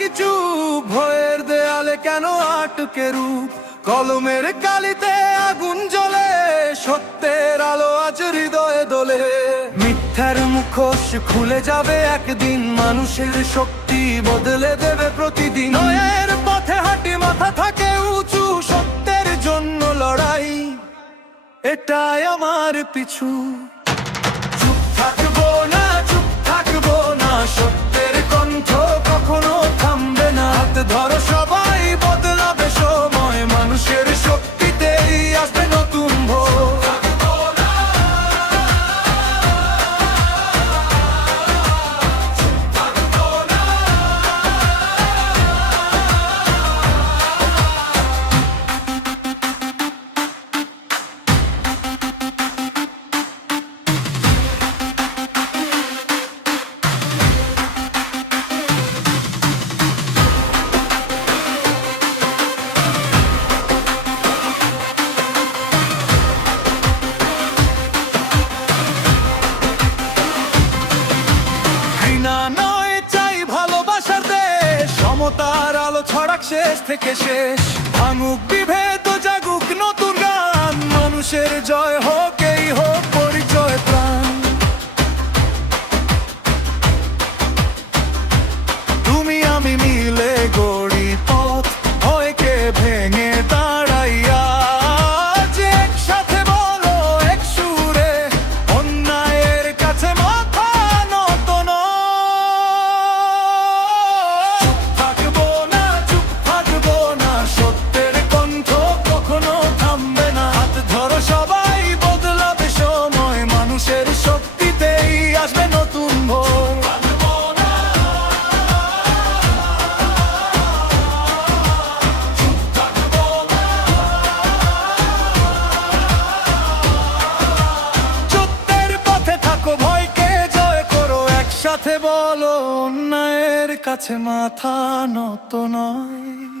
কিছু, ভয়ের দেয়ালে কেন আটকে রূপ? কলমের কালিতে আগুন জ্বলে, সত্যের আলো আজ হৃদয়ে দোলে। মিথ্যার মুখোশ খুলে যাবে একদিন, মানুষের শক্তি বদলে দেবে প্রতিদিন। ন্যায়ের পথে হাঁটি, মাথা থাকে উঁচু, সত্যের জন্য লড়াই এটাই আমার পিছু। চুপ থাকবো না, চুপ থাকবো না, সত্যের কণ্ঠ কখনো থামবে না। হাত ধরো সবাই, বদলাবে সময়, মানুষের শক্তিতেই আসবে নতুন ভোর। সমতার আলো ছড়াক শেষ থেকে শেষ, ভাঙুক বিভেদ, জাগুক নতুন গান। মানুষের জয় হোক, এই হোক পরিচয় প্রাণ। তুমি আমি মিলে গড়ি পথ, ভয়কে ভেঙে দাঁড়াইয়া। যে একসাথে বলো এক সুরে, অন্যায়ের কাছে মাথা নত নয়। শক্তিতেই আসবে নতুন ভোর। সত্যের পথে থাকো, ভয়কে জয় করো, একসাথে বলো অন্যায়ের কাছে মাথা নত নয়।